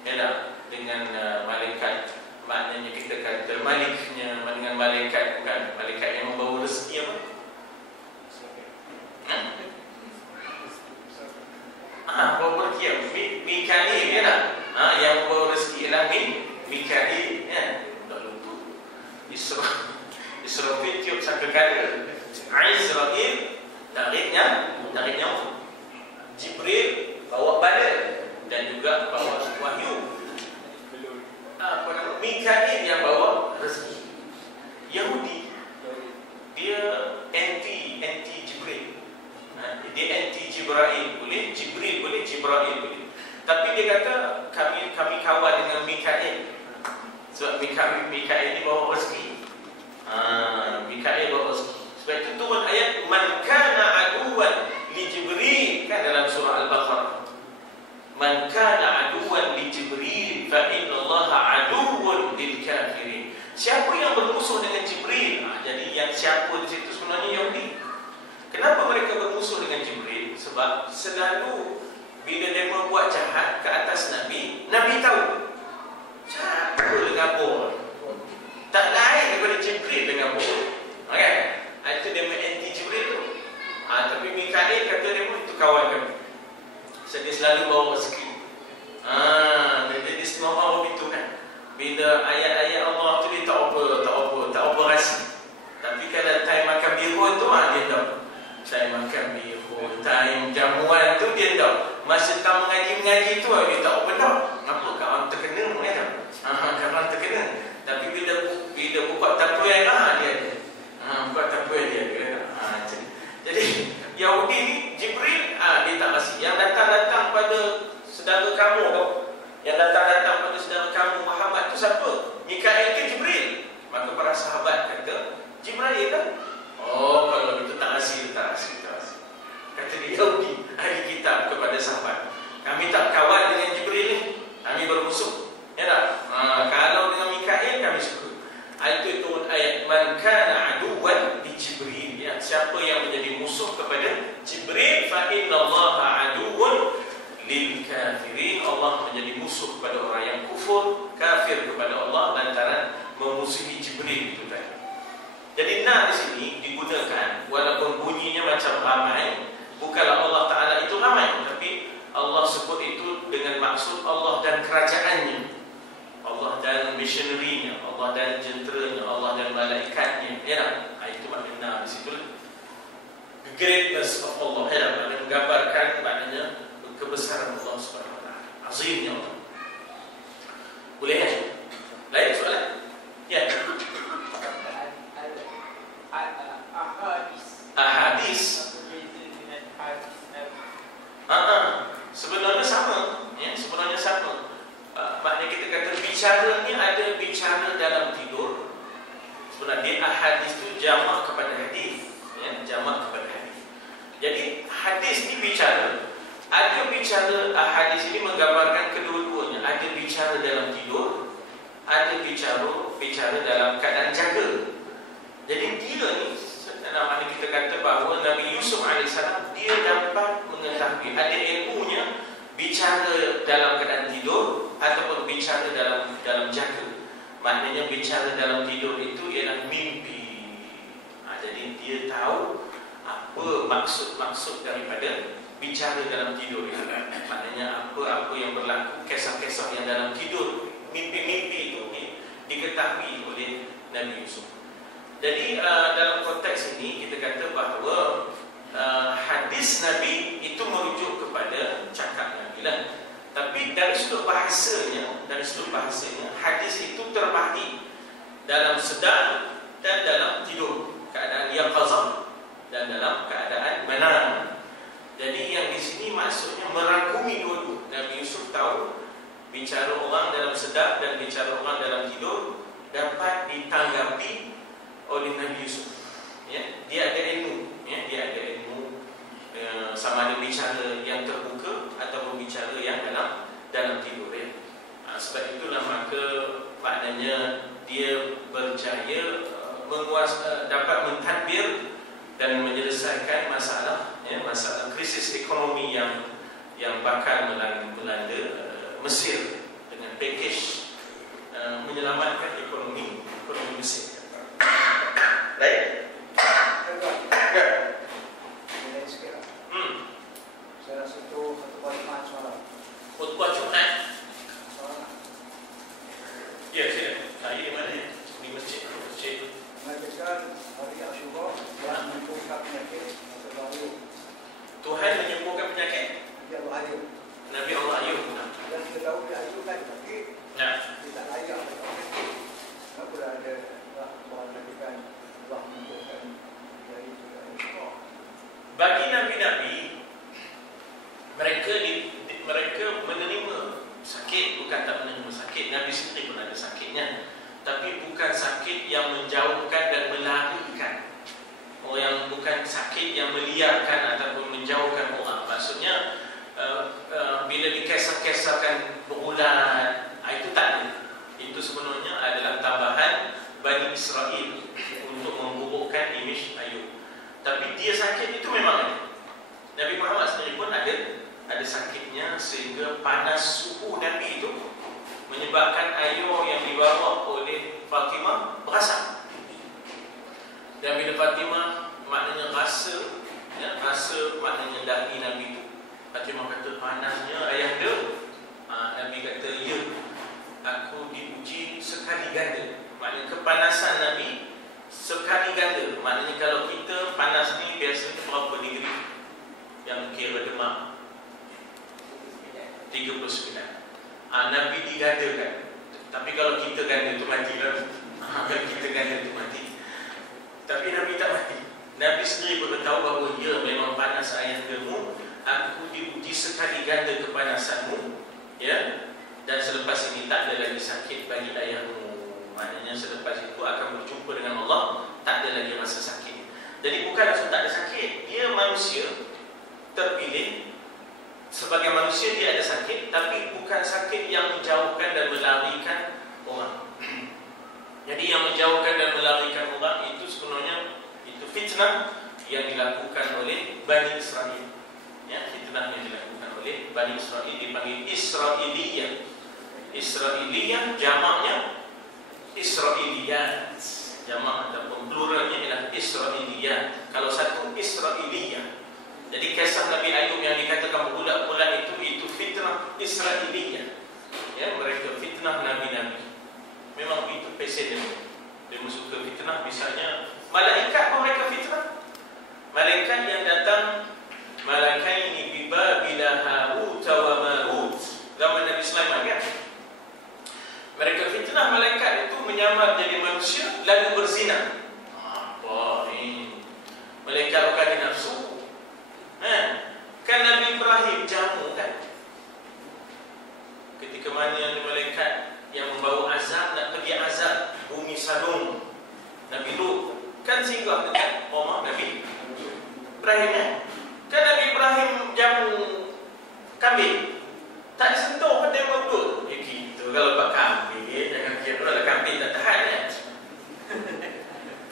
ya, dengan malaikat, maknanya kita kata maliknya, dengan malaikat, bukan malaikat yang membawa rezeki apa? Bawa rezeki, Mikail, ya tak? Yang membawa rezeki ialah Mikail, ya. Tak lupa Israfil tiup sangkakala, Israel tariknya Jibril bawa badan dan juga bawa wahyu. Mikail yang bawa rezeki. Yahudi dia anti Jibril. Dia anti Jibril boleh, Jibril boleh, Jibril boleh. Tapi dia kata kami kawan dengan Mikail. Sebab Mikail ni bawa rezeki. Mikail bawa rezeki. Sebab itu turun ayat man kana aduwan li Jibril, kan, dalam surah Al-Baqarah. Man kana aduwan li Jibril fa inna Allaha aduwwun lil kafirin. Siapa yang bermusuh dengan Jibril? Jadi yang siapa di situ sebenarnya Yahudi. Kenapa mereka bermusuh dengan Jibril? Sebab selalu bila mereka buat jahat ke atas Nabi, Nabi tahu. Siapa dengan bol? Tak lain daripada Jibril dengan bol. Okay? Itu dia anti Jibril tu. Tapi Mikail kata dia itu kawan kami. So, dia selalu bawa rezeki. Jadi semua orang begitu, kan. Bila ayat-ayat Allah tu dia tak apa rasa. Tapi kalau time makan bihun tu dia tahu. Time makan bihun, time jamuan tu dia tahu. Masa tak mengaji tu dia tak apa tahu. Apa kawan terkena pun dia tahu. Kawan terkena. Tapi bila buat tapuai dia buat tapuai dia. Jadi Yahudi ni Jibril dia tak kasih. Yang datang pada saudara kamu, yang datang pada saudara kamu Muhammad tu siapa? Mikail ke Jibril? Maka para sahabat kata Jibril kan? Oh, kalau itu tak kasih. Kata dia Yahudi ahli kitab kepada sahabat, kami tak kawan dengan Jibril ni, kami bermusuh, ya tak? Kalau dengan Mikail kami suka. Itu turun ayat man kana aduwan di Jibril, ya. Siapa yang menjadi musuh kepada Jibril, fa inna Allaha aduwwun lil kafirin. Allah menjadi musuh kepada orang yang kufur, kafir kepada Allah lantaran memusuhi Jibril itu tadi. Jadi na di sini digunakan walaupun bunyinya macam ramai, bukanlah Allah Ta'ala itu ramai, tapi Allah sebut itu dengan maksud Allah dan kerajaannya, Allah dan missionary-nya, Allah dan jenteranya, Allah dan malaikatnya, ya. Itu makna di situ. The greatness of Allah, ya. Menggambarkan maknanya kebesaran Allah Subhanahu Wa Taala, azimnya Allah. Boleh ya? Lain soalan? Ya. Ahadis. Sebenarnya sama, ya, sebenarnya sama. Maknanya kita kata bicara ni ada bicara dalam tidur. Sebenarnya ahadis itu jamak kepada hadis, ya, jamak kepada hadis. Jadi hadis ni bicara. Ada bicara, hadis ini menggambarkan kedua-duanya. Ada bicara dalam tidur, ada bicara dalam keadaan jaga. Jadi dia ni, namanya kita kata bahawa Nabi Yusuf AS dia dapat mengetahui, ada ilmunya bicara dalam keadaan tidur ataupun bicara dalam jaga. Maknanya bicara dalam tidur itu ialah mimpi. Jadi dia tahu apa maksud daripada bicara dalam tidur itu. Maknanya apa-apa yang berlaku, kisah-kisah yang dalam tidur, mimpi-mimpi itu diketahui oleh Nabi Yusuf. Jadi dalam konteks ini kita kata bahawa hadis Nabi itu merujuk kepada cakap Nabi lah. Tapi dari sudut bahasanya, hadis itu terbahagi dalam sedar dan dalam tidur, keadaan yaqazah dan dalam keadaan manam. Jadi yang di sini maksudnya merangkumi dua-dua. Nabi Yusuf tahu bicara orang dalam sedar dan bicara orang dalam tidur dapat ditanggapi oleh Nabi Yusuf. Ya, dia ada ilmu, ya, dia ada ilmu sama ada bicara yang terbuka ataupun bicara yang dalam tidur. Ya. Sebab itulah maka maknanya dia berjaya dapat mentadbir dan menyelesaikan masalah, ya, masalah krisis ekonomi yang bakal melanda Mesir dengan pakej menyelamatkan ekonomi Mesir. Baik. Ya. Saya rasa itu khutbah Jumat semalam. Khutbah Jumat. Ya, sila. Ini di mana ya? Di masjid. Mengatakan hari Asyura yang menyembuhkan penyakit atau baru. Tuhan menyembuhkan penyakit. Nabi Allah Ayub. Nabi Allah Ayub. Dan kita tahu Nabi Ayub kan sakit. Ya. Kita layak sakit. Kenapa dah ada bahan mengatakan Allah menyembuhkan dari Asyura? Bagi nabi-nabi, mereka menerima sakit, bukan tak menerima sakit. Nabi sendiri pun ada sakitnya, tapi bukan sakit yang menjauhkan dan melarikan orang, bukan sakit yang meliarkan ataupun menjauhkan orang. Maksudnya bila dikesah-kesahkan berulang, itu tak ada. Itu sebenarnya adalah tambahan Bani Israel untuk memburukkan imej Ayub. Tapi dia sakit itu memang ada. Nabi Muhammad sendiri pun ada sakitnya, sehingga panas suhu Nabi itu menyebabkan air yang dibawa oleh Fatimah berasap. Dan bila Fatimah maknanya rasa maknanya dahi Nabi itu, Fatimah kata panasnya ayahanda. Nabi kata ya, aku diuji sekali ganda. Maknanya kepanasan Nabi sekali ganda. Maknanya kalau kita panas ni biasanya berapa degree yang kira demam? 39. Nabi digandakan. Tapi kalau kita ganda tu mati lah. Kalau kita ganda tu mati. Tapi Nabi tak mati. Nabi sendiri pun tahu bahawa ya, memang panas ayahandamu. Aku diuji sekali ganda kepanasanmu, ya. Dan selepas ini tak ada lagi sakit bagi ayahmu. Maknanya selepas itu akan berjumpa dengan Allah, tak ada lagi rasa sakit. Jadi bukan langsung tak ada sakit. Dia manusia terpilih. Sebagai manusia dia ada sakit, tapi bukan sakit yang menjauhkan dan melarikan orang. Jadi yang menjauhkan dan melarikan orang itu sebenarnya itu fitnah yang dilakukan oleh Bani Israel. Ya, fitnah yang dilakukan oleh Bani Israel dipanggil Israiliyah. Israiliyah jamaknya Israiliyat. Jamak ataupun pluralnya ialah Israiliyat. Kalau satu Israiliyah. Jadi kisah Nabi Ayub yang dikatakan bulat-bulat itu fitnah Israiliyah. Ya, mereka fitnah nabi-nabi. Memang itu pesennya. Dia suka fitnah. Misalnya malaikat pun mereka fitnah. Malaikat yang datang, malaikaini bi Babila Harut wa Marut, zaman Nabi Sulaiman kan. Mereka fitnah malaikat itu menyamar jadi manusia lalu berzina. Apa ni? Malaikat bukan ada nafsu. Kan Nabi Ibrahim jamu kan. Ketika mana malaikat yang membawa azab nak pergi azab bumi Sadum, Nabi Lut kan singgah dekat rumah Nabi Ibrahim kan. Kan Nabi Ibrahim jamu kambing, tak sentuh pun dia betul. Gitu kalau buat kambing, jangan kira kalau kambing tak tahan kan.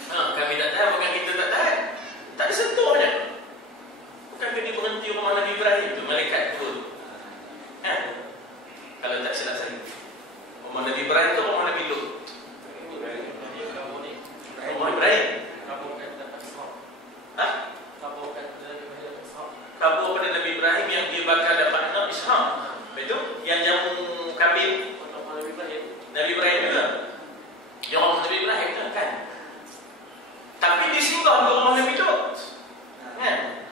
Kambing tak tahan bukan kita tak tahan. Tak disentuh je. Bukan dia berhenti rumah Nabi Ibrahim tu, malaikat turun. Kalau tak silap saya, rumah Nabi Ibrahim tu rumah Nabi Lut. Rumah Ibrahim. Kabur pada Nabi Ibrahim yang dia bakal dapat anak Ishaq. Betul? Yang jamu kambing Nabi Ibrahim juga. Yang rumah Nabi Ibrahim tu kan. Tapi disinggah ke rumah Nabi Lut. Kan?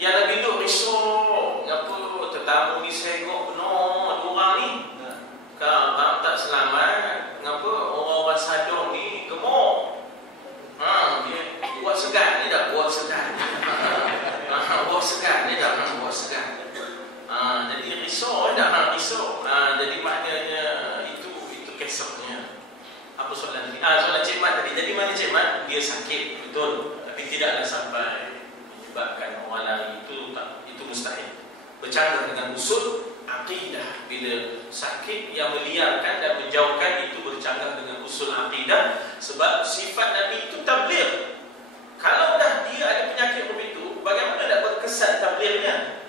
Yang Nabi Lut risau, apa tetamu ni segok penuh orang ni. Kalau tak selamat, ngapa orang-orang Sadom ni gemuk. Dia buat segan ni dah, buat segan. Buat segan ni dah, buat segan. Jadi risau dah, risau. Jadi maknanya itu kesannya. Apa soalan tadi? Soalan Cik Mat tadi. Jadi mana Cik Mat? Dia sakit, betul. Tapi tidaklah sampai menyebabkan orang lain. Itu mustahil. Bercanggah dengan usul akidah. Bila sakit yang meliarkan dan menjauhkan, itu bercanggah dengan usul akidah. Sebab sifat Nabi itu tabligh. Kalau dah dia ada penyakit begitu, bagaimana nak berkesan tablighnya?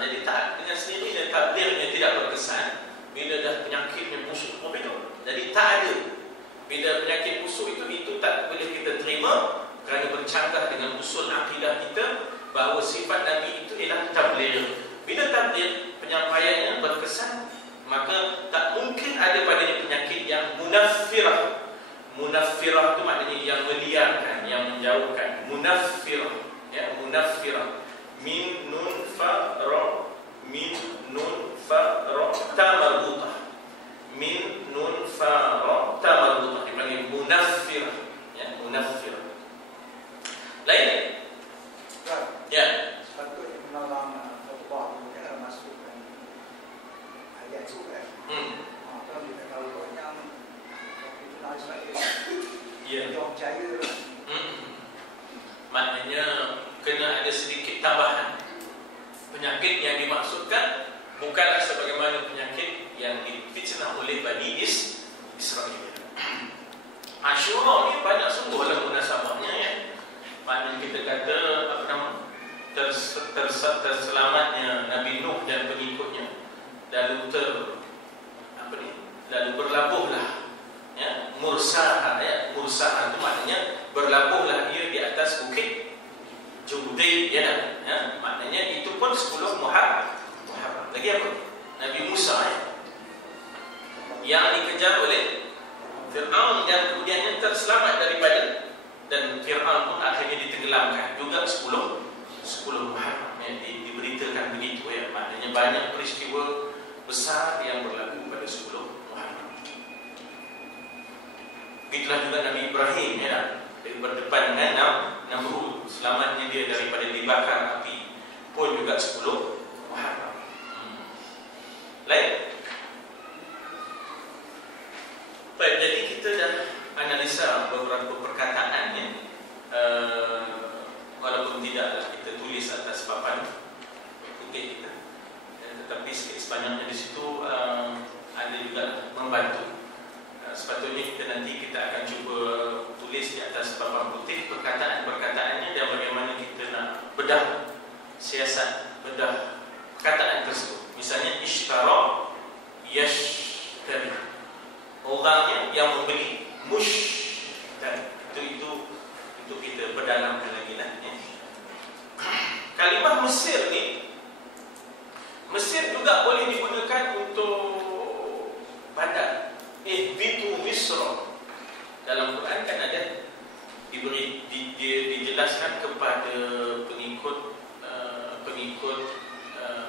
Jadi tak dengan sendirinya tablighnya tidak berkesan bila dah penyakitnya busuk begitu. Jadi tak ada. Bila penyakit busuk itu tak boleh kita terima kerana bercanggah dengan usul akidah kita bahawa sifat Nabi itu ialah tabligh. Bila tabligh penyampaiannya berkesan, maka tak mungkin ada padanya penyakit yang munaffirah. Munaffirah itu maknanya yang meliarkan, yang menjauhkan. Munaffirah, ya, munaffirah. Min nun fa ra, min nun fa ra ta marbutah. Min nun fa ra ta marbutah dipanggil munaffirah, ya, munaffirah. Lain? Ya. Sepatutnya menolong khutbah itu kita masukkan ayat itu kan. Kalau kita tahu yang itu nak sebab dia percaya. Maknanya kena ada sedikit tambahan. Penyakit yang dimaksudkan bukanlah sebagaimana penyakit yang difitnah oleh Bani Israel. Asyura ni banyak sungguhlah munasabahnya ya. Maknanya kita kata apa nama? Terselamatnya Nabi Nuh dan pengikutnya. Lalu berlabuhlah, ya, mursaha, ya, mursaha itu maknanya berlabuhlah dia di atas bukit Judai, ya, ya, maknanya itu pun 10 Muharram. Lagi apa? Nabi Musa, ya, yang dikejar oleh Fir'aun dan kemudiannya terselamat daripada, dan Fir'aun pun akhirnya ditenggelamkan juga 10 Muharram, ya, diberitakan begitu, ya, maknanya banyak peristiwa besar yang berlaku pada 10 Muharram. Begitulah juga Nabi Ibrahim, ya, berdepan dengan Namrud, selamatnya dia daripada dibakar api pun juga 10 Muharram. Lain? Baik, jadi kita dah analisa beberapa perkataan, ya. Walaupun tidaklah kita tulis atas papan putih kita, tetapi sikit sebanyaknya di situ ada juga membantu. Sepatutnya nanti kita akan cuba tulis di atas papan putih perkataan-perkataannya dan bagaimana kita nak bedah siasat, bedah perkataan tersebut. Misalnya ishtara, yashtari, orangnya yang membeli, mushtari, itu untuk kita berdalamkan lagi lah, ya. Kalimah Mesir ni, Mesir juga boleh digunakan untuk bandar. Ihbitu Misra, Dalam Quran kan ada dijelaskan kepada pengikut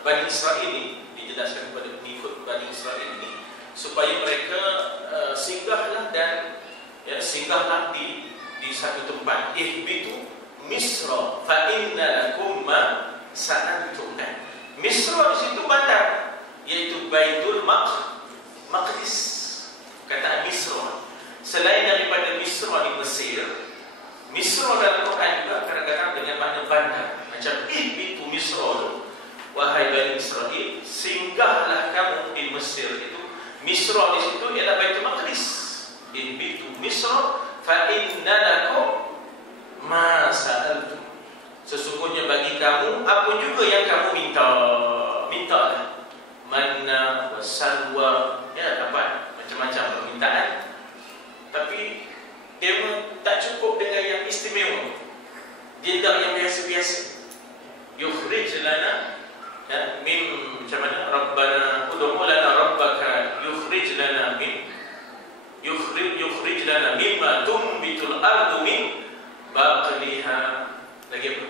Bani Israel ini, dijelaskan kepada pengikut Bani Israel ini supaya mereka singgahlah di satu tempat. Ihbitu Misra fa inna lakum ma sa'altum. Misra di situ bandar, yaitu Baitul Maqdis. Kata Misra. Selain daripada Misra di Mesir, Misra dalam Quran juga kadang-kadang dengan makna bandar. Macam ihbitu Misra, wahai Bani Israel, singgahlah kamu di Mesir. Itu Misra di situ ialah Baitul Maqdis. Ihbitu Misra fa inna lakum ma sa'altum. Sesungguhnya bagi kamu apa juga yang kamu mintalah. Manna wa salwa, ya, dapat macam-macam permintaan. Tapi dia tak cukup dengan yang istimewa. Dia tak yang biasa-biasa. Yukhrij lana, ya, macam mana? Rabbana ud'u lana rabbaka yukhrij lana mimma tumbitul ardu min baqliha. Lagi apa?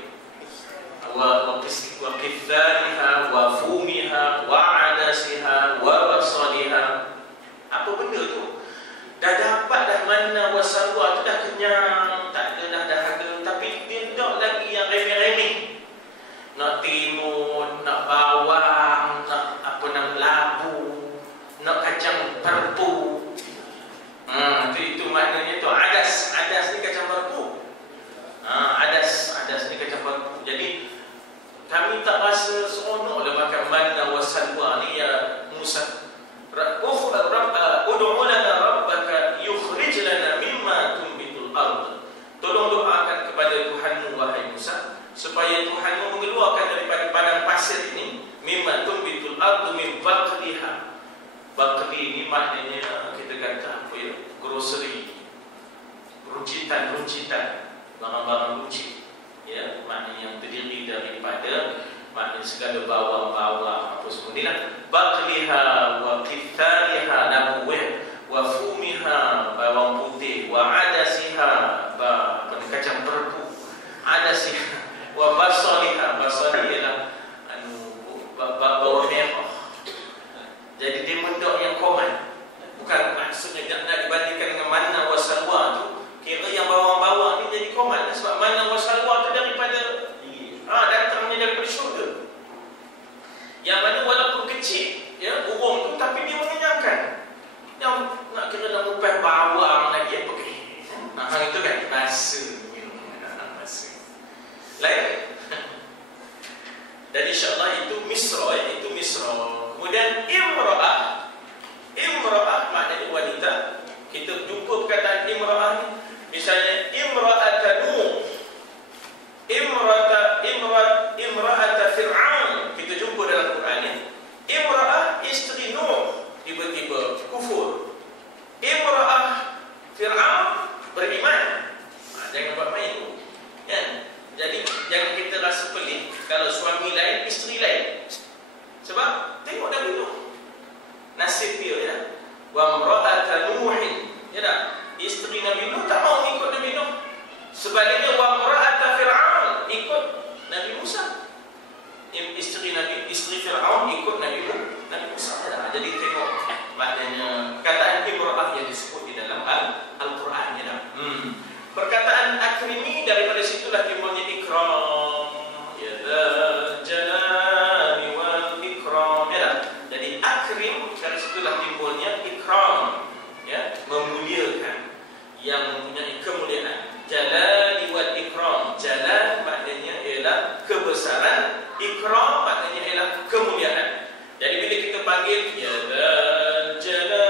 Wa qithariha wa fumiha wa adasiha wa basaliha. Apa benda tu? Dah dapat dah mana wasalwa tu, dah kenyang, tak ada dah dahaga, tapi dia tak lagi yang remeh-remeh. Nak timun, nak bawang, nak labu, nak kacang perpu. Itu maknanya tu adas. Adas ni kacang perpu. Adas ni kacang perpu. Jadi kami tak rasa seronok dah makan manna wasalwa ni, ya Musa. Ud'u lana rabbaka yukhrij lana mimma tumbitul ard. Tolong doakan kepada Tuhanmu wahai Musa, supaya Tuhanmu mengeluarkan daripada padang pasir ini mimma tumbitul ard min baqliha. Baqli ini maknanya kita kata apa ya? Grocery. Runcitan, barang-barang runcit. Ya, maknanya yang terdiri daripada maknanya segala bawang-bawang apa semua ni lah. Baqliha wa qithariha, nabuh, wa fumiha, bawang putih, wa adasiha, kacang perpu, adasiha, wa basaliha, basali ialah bawang merah. Jadi dia mendok yang common. Bukan maksudnya nak dibandingkan dengan manna wa salwa tu, kira yang bawang-bawang ni jadi common. Sebab manna wa salwa tu daripada datangnya daripada syurga. Yang mana walaupun kecil, ya, burung tu, tapi dia mengenyangkan. Yang nak kira nak upah bawang lagi apa ke? Itu kan bahasa. Lain. Dan insya-Allah itu Misra, itu Misra. Kemudian imra'ah. Imra'ah maknanya wanita. Kita jumpa perkataan imra'ah ni. Misalnya imra'ata Nuh. Imra'ata Fir'aun. Kita jumpa dalam Quran ni. Imra'ah isteri Nuh tiba-tiba kufur. Imra'ah Fir'aun beriman. Jangan buat main tu. Kan? Jadi jangan kita rasa pelik kalau suami lain, isteri lain. Sebab tengok Nabi Nuh, nasib dia, ya. Wa imra'ata Nuhin, ya tak? Isteri Nabi Nuh tak mau ikut Nabi Nuh. Sebaliknya wa imra'ata Fir'aun ikut Nabi Musa. Isteri Fir'aun ikut Nabi Musa. Ya. Jadi tengok maknanya kataan imra'ah yang disebut di dalam Al-Quran, ya tak? Perkataan akrimi daripada situlah timbulnya ikram, ya dzal jalali wal ikram, ya. Jadi akrim dari situlah timbulnya ikram, ya, memuliakan, yang mempunyai kemuliaan. Jalali wal ikram, jalal maknanya ialah kebesaran, ikram maknanya ialah kemuliaan. Jadi bila kita panggil ya dzal jalali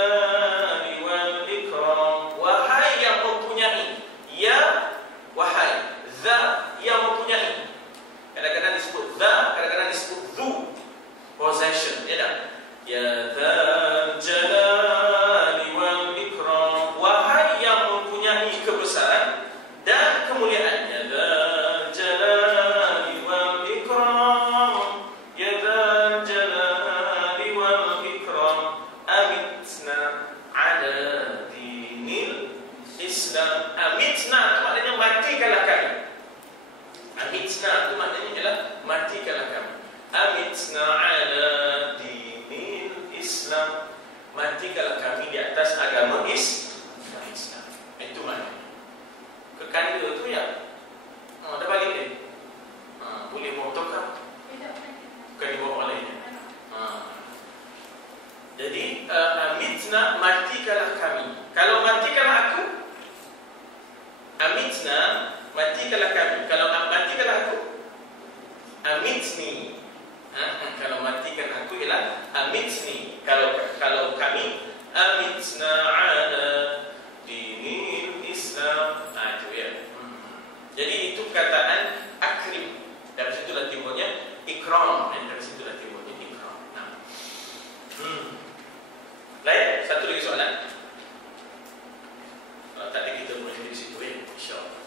kami. Amitna itu maknanya adalah matikanlah kami. Amitna ala dinil Islam, matikanlah kami di atas agama Islam. Itu maknanya. Kekanda itu ya, dah balik deh. Boleh motor kan? Bukan dibawa olehnya. Jadi amitna, matikanlah kami. Kalau matikanlah aku, amitna, matikanlah kami. Kalau matikanlah aku, amitni. Kalau matikan aku ialah amitni. Kalau kami, amitna ala dinil Islam. Itu ya. Jadi itu kataan akrim. Dari situlah timbulnya ikram. Dari situlah timbulnya ikram. Lain, satu lagi soalan. Kalau tak ada kita boleh di situ ya, insya-Allah.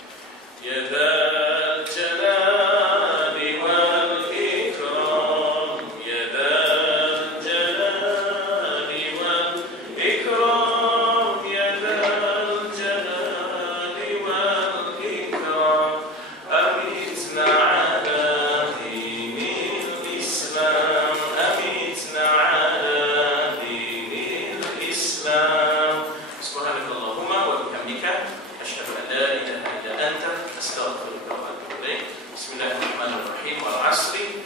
Ya dzal jalali wal ikram, ya dzal jalali wal ikram, ya dzal jalali wal ikram. Amitna ala dinil Islam, amitna ala dinil Islam. Subhanakallahumma wa bihamdika, asyhadu an la ilaha illa anta, astaghfiruka wa atubu ilaik. Bismillahirrahmanirrahim. Wal 'asri